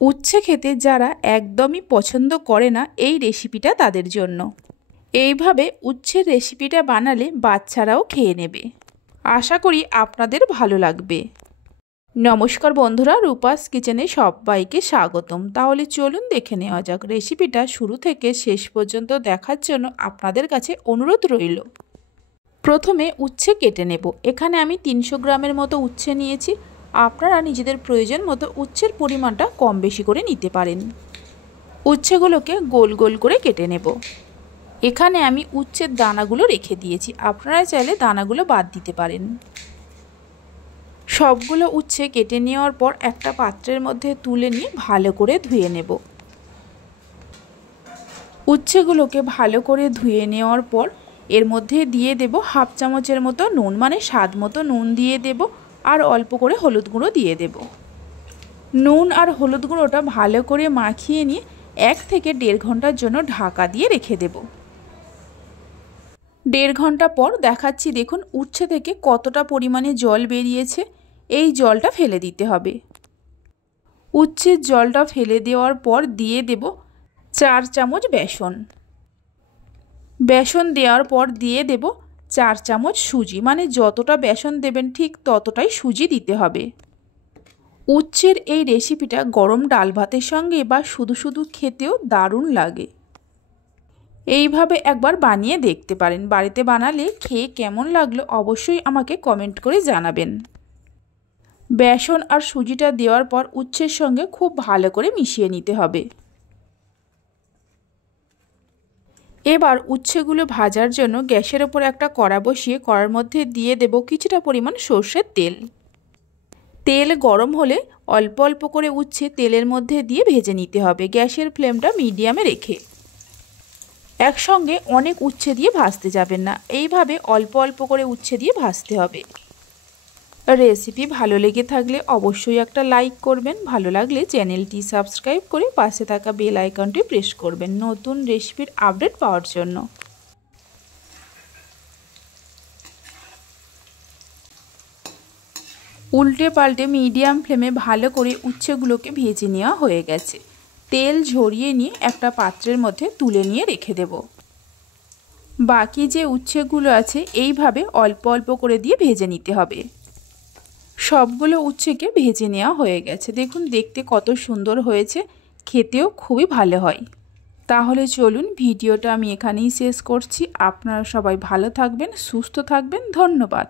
উচ্ছে খেতে যারা একদমই পছন্দ করে না এই রেসিপিটা তাদের জন্য। এইভাবে উচ্ছের রেসিপিটা বানালে বাচ্চারাও খেয়ে নেবে। আশা করি আপনাদের ভালো লাগবে। নমস্কার বন্ধুরা, রূপাস কিচেনে সবাইকে স্বাগতম। তাহলে চলুন দেখে নেওয়া যাক। রেসিপিটা শুরু থেকে শেষ পর্যন্ত দেখার জন্য আপনাদের কাছে অনুরোধ রইল। প্রথমে উচ্ছে কেটে নেব। এখানে আমি 300 গ্রামের মতো উচ্ছে নিয়েছি। আপনারা নিজেদের প্রয়োজন মতো উচ্ছের পরিমাণটা কম বেশি করে নিতে পারেন। উচ্ছেগুলোকে গোল গোল করে কেটে নেব। এখানে আমি উচ্ছের দানাগুলো রেখে দিয়েছি, আপনারা চাইলে দানাগুলো বাদ দিতে পারেন। সবগুলো উচ্ছে কেটে নেওয়ার পর একটা পাত্রের মধ্যে তুলে নিয়ে ভালো করে ধুয়ে নেব। উচ্ছেগুলোকে ভালো করে ধুয়ে নেওয়ার পর এর মধ্যে দিয়ে দেব হাফ চামচের মতো নুন, মানে স্বাদ মতো নুন দিয়ে দেব, আর অল্প করে হলুদ গুঁড়ো দিয়ে দেব। নুন আর হলুদ গুঁড়োটা ভালো করে মাখিয়ে নিয়ে 1 থেকে 1.5 ঘন্টার জন্য ঢাকা দিয়ে রেখে দেব। 1.5 ঘন্টা পর দেখাচ্ছি, দেখুন উচ্ছে থেকে কতটা পরিমাণে জল বেরিয়েছে। এই জলটা ফেলে দিতে হবে। উচ্ছের জলটা ফেলে দেওয়ার পর দিয়ে দেব 4 চামচ বেসন। বেসন দেওয়ার পর দিয়ে দেব 4 চামচ সুজি, মানে যতটা বেসন দেবেন ঠিক ততটাই সুজি দিতে হবে। উচ্ছের এই রেসিপিটা গরম ডাল ভাতের সঙ্গে বা শুধু শুধু খেতেও দারুণ লাগে। এইভাবে একবার বানিয়ে দেখতে পারেন। বাড়িতে বানালে খেয়ে কেমন লাগলো অবশ্যই আমাকে কমেন্ট করে জানাবেন। বেসন আর সুজিটা দেওয়ার পর উচ্ছের সঙ্গে খুব ভালো করে মিশিয়ে নিতে হবে। এবার উচ্ছেগুলো ভাজার জন্য গ্যাসের ওপর একটা কড়া বসিয়ে কড়ার মধ্যে দিয়ে দেব কিছুটা পরিমাণ সর্ষের তেল। তেল গরম হলে অল্প অল্প করে উচ্ছে তেলের মধ্যে দিয়ে ভেজে নিতে হবে, গ্যাসের ফ্লেমটা মিডিয়ামে রেখে। একসঙ্গে অনেক উচ্ছে দিয়ে ভাজতে যাবেন না, এইভাবে অল্প অল্প করে উচ্ছে দিয়ে ভাজতে হবে। রেসিপি ভালো লেগে থাকলে অবশ্যই একটা লাইক করবেন। ভালো লাগলে চ্যানেলটি সাবস্ক্রাইব করে পাশে থাকা বেল আইকনটি প্রেস করবেন নতুন রেসিপির আপডেট পাওয়ার জন্য। উল্টে পাল্টে মিডিয়াম ফ্লেমে ভালো করে উচ্ছেগুলোকে ভেজে নেওয়া হয়ে গেছে। তেল ঝরিয়ে নিয়ে একটা পাত্রের মধ্যে তুলে নিয়ে রেখে দেব। বাকি যে উচ্ছেগুলো আছে এইভাবে অল্প অল্প করে দিয়ে ভেজে নিতে হবে। সবগুলো উচ্ছেকে ভেজে নেওয়া হয়ে গেছে। দেখুন দেখতে কত সুন্দর হয়েছে, খেতেও খুবই ভালো হয়। তাহলে চলুন ভিডিওটা আমি এখানেই শেষ করছি। আপনারা সবাই ভালো থাকবেন, সুস্থ থাকবেন। ধন্যবাদ।